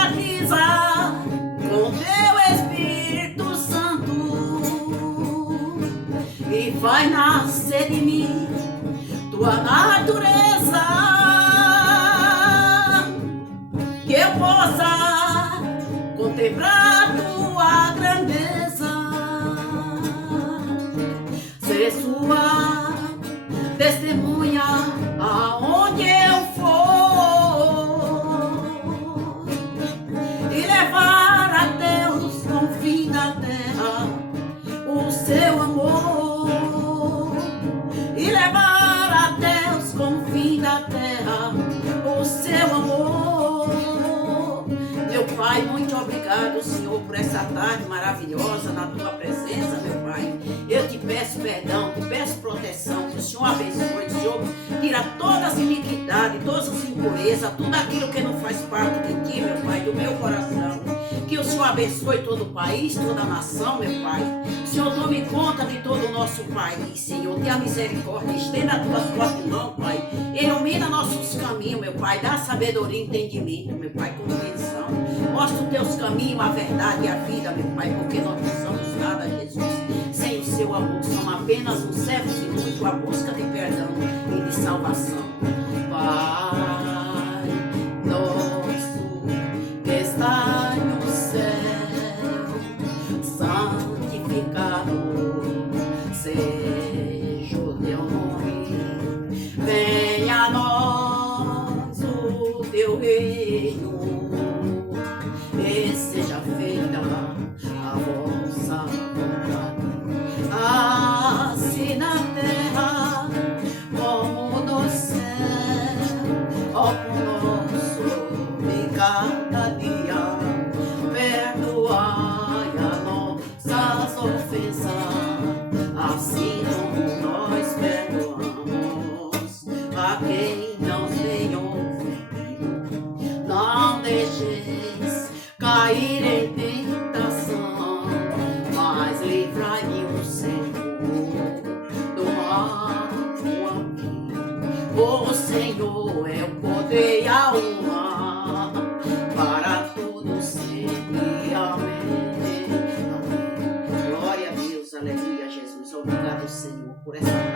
batiza com teu Espírito Santo e faz nascer de mim tua natureza, que eu possa contemplar tua grandeza, ser sua testemunha aonde eu for e levar a Deus no fim da terra o seu amor, e levar a Deus com o fim da terra o seu amor. Meu Pai, muito obrigado, Senhor, por essa tarde maravilhosa na tua presença, meu Pai. Eu te peço perdão, te peço proteção, que o Senhor abençoe, que o Senhor tira todas as iniquidades, todas as impurezas, tudo aquilo que não faz parte de ti, meu Pai, do meu coração. Que o Senhor abençoe todo o país, toda a nação, meu Pai. Senhor, tome conta de todo o nosso país, Senhor. Tenha misericórdia, estenda as tuas fortes mãos, Pai. Ilumina nossos caminhos, meu Pai. Dá sabedoria e entendimento, meu Pai, compreensão. Mostra os teus caminhos, a verdade e a vida, meu Pai, porque nós não somos nada, Jesus, sem o seu amor. Somos apenas um servo inútil à busca de perdão e de salvação. Pai nosso que está no céu, santificado seja o teu nome. Venha a nós o teu reino, e seja feita a vossa vontade, assim na terra como no céu. Ó pão nosso de cada dia, perdoai as nossas ofensas, assim como nós perdoamos a quem nos tem ofendido. Não deixeis cair em tentação, mas livrai-me, Senhor, do mal. Amém. O Senhor é o poder e a honra para todos sempre. Amém. Amém. Glória a Deus, aleluia, Jesus. Obrigado, Senhor, por essa